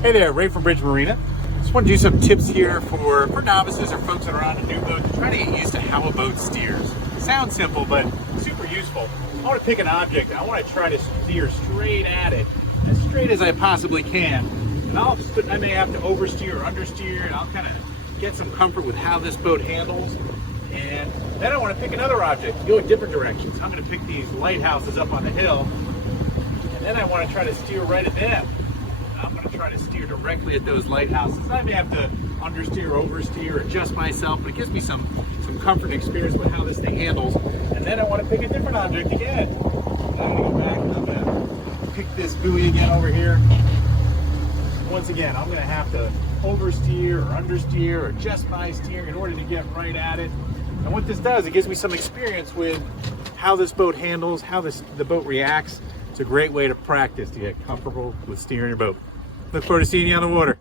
Hey there, Ray from Bridge Marina. Just want to do some tips here for novices or folks that are on a new boat to try to get used to how a boat steers. Sounds simple, but super useful. I want to pick an object and I want to try to steer straight at it, as straight as I possibly can. And I may have to oversteer or understeer, and I'll kind of get some comfort with how this boat handles. And then I want to pick another object, go in different directions. I'm going to pick these lighthouses up on the hill, and then I want to try to steer right at them. I'm going to try to steer directly at those lighthouses. I may have to understeer, oversteer, adjust myself, but it gives me some comfort and experience with how this thing handles. And then I want to pick a different object again. And I'm going to go back and I'm going to pick this buoy again over here. Once again, I'm going to have to oversteer or understeer or adjust my steering in order to get right at it. And what this does, it gives me some experience with how this boat handles, how the boat reacts. It's a great way to practice to get comfortable with steering your boat. Look forward to seeing you on the water.